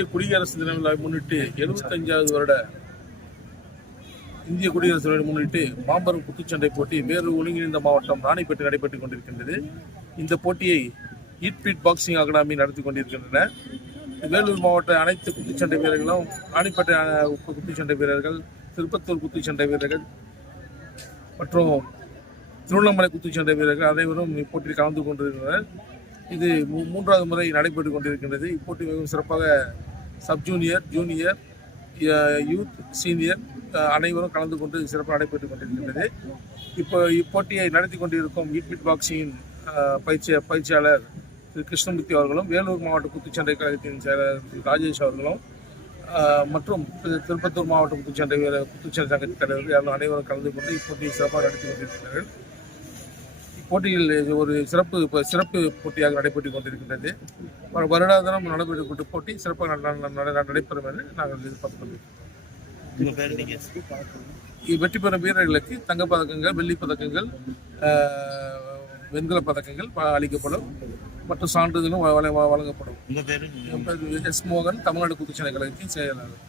இந்திய குடியரசு தின விழாவை முன்னிட்டு 75வது வருட இந்திய குடியரசு தினத்தை முன்னிட்டு மாபெரும் குத்துச்சண்டை போட்டி வேலூர் ஒருங்கிணைந்த மாவட்டம் ராணிப்பேட்டை நடைபெற்றுக் கொண்டிருக்கின்றது. இந்த போட்டியை ஈட்பீட் பாக்ஸிங் அகாடமி நடத்தி கொண்டிருக்கின்றன. வேலூர் மாவட்ட அனைத்து குத்துச்சண்டை வீரர்களும், ராணிப்பேட்டை குத்துச்சண்டை வீரர்கள், திருப்பத்தூர் குத்துச்சண்டை வீரர்கள் மற்றும் திருவண்ணாமலை குத்துச்சண்டை வீரர்கள் அனைவரும் இப்போட்டியில் கலந்து கொண்டிருக்கின்றனர். இது 3வது முறை நடைபெற்றுக் கொண்டிருக்கின்றது. இப்போட்டி மிகவும் சிறப்பாக sub junior, junior, youth, senior அனைவரும் கலந்து கொண்டு சிறப்பாக நடைபெற்றுக் கொண்டிருக்கின்றது. இப்போட்டியை நடத்தி கொண்டிருக்கும் ஈட்பீட் பாக்ஸிங்கின் பயிற்சியாளர் திரு கிருஷ்ணமூர்த்தி அவர்களும், வேலூர் மாவட்ட குத்துச்சண்டை கழகத்தின் செயலர் ராஜேஷ் அவர்களும் மற்றும் திருப்பத்தூர் மாவட்ட குத்துச்சண்டை சங்கத்தின் தலைவர்கள் அனைவரும் கலந்து கொண்டு இப்போட்டியை சிறப்பாக நடத்தி கொண்டிருக்கிறார்கள். இப்போட்டியில் ஒரு சிறப்பு போட்டியாக நடைபெற்றுக் கொண்டிருக்கின்றது. வருடாந்திரம் நடைபெறக்கூடிய போட்டி சிறப்பாக நடைபெறும் என்று நாங்கள் எதிர்பார்த்துக் கொண்டிருக்கிறோம். வெற்றி பெறும் வீரர்களுக்கு தங்கப்பதக்கங்கள், வெள்ளிப் பதக்கங்கள், வெண்கல பதக்கங்கள் அளிக்கப்படும் மற்றும் சான்றிதழும் வழங்கப்படும். எஸ் மோகன், தமிழ்நாடு குத்துச்சண்டை கழகத்தின் செயலாளர்.